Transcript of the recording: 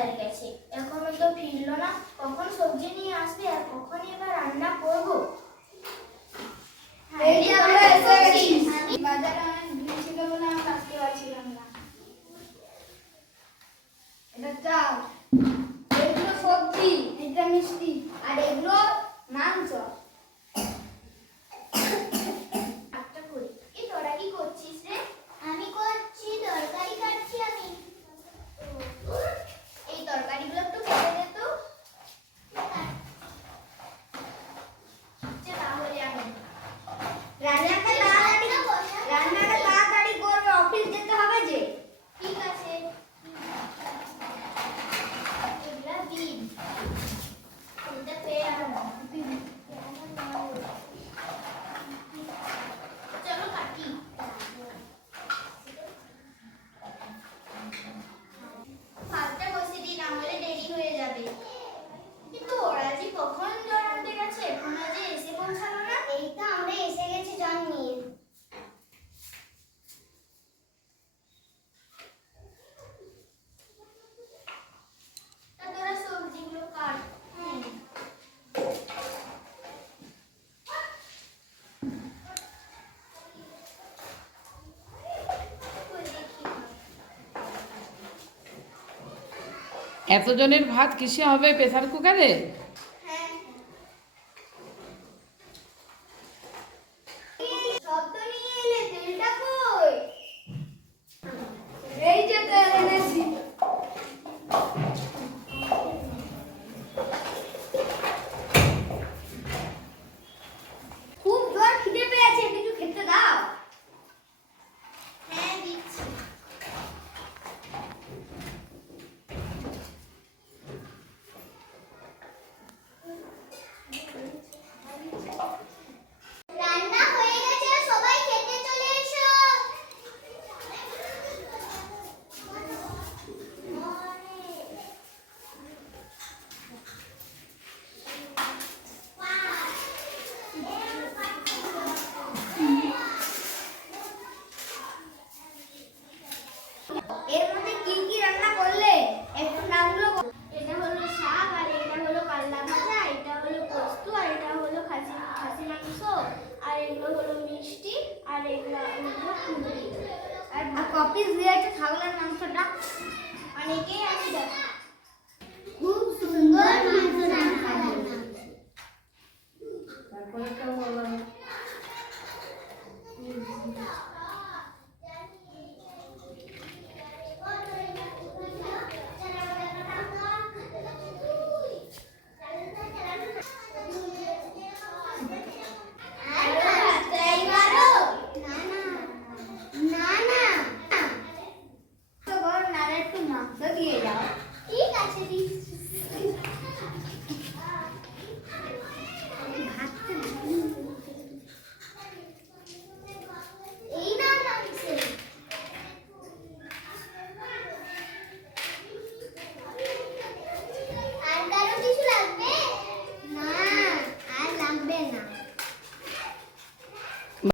বাজারে গেছে, এখনো তো ফিরলো না। কখন সবজি নিয়ে আসবে আর কখন এবার রান্না করবো? এই যে আমরা এসে গেছি। বাজারে অনেক ভিড় ছিল বলে আমি আসতে পারছিলাম না। এটা চাল, এগুলো সবজি, এটা মিষ্টি, আর এগুলো মাংস। একটা করি। এই তোরা কি করছিস রে? আমি করছি তরকারি কাটছি আমি। এই তরকারিগুলো একটু কেটে দে তো। আচ্ছা তাহলে আমি রান্নাটা তাড়াতাড়ি করবে, অফিস যেতে হবে যে। ঠিক আছে। এগুলা দিন এটা পেয়ে চলো কাটি। ভাতটা বসে দিই, না হলে দেরি হয়ে যাবে। কিন্তু ওরা যে কখন জল আনতে গেছে, এখনো যে এসে পৌঁছালো না। এই তো আমরা এসে গেছি জল নিয়ে। তা তোরা সবজিগুলো কাট। এতজনের ভাত কিসে হবে? প্রেসার কুকারে?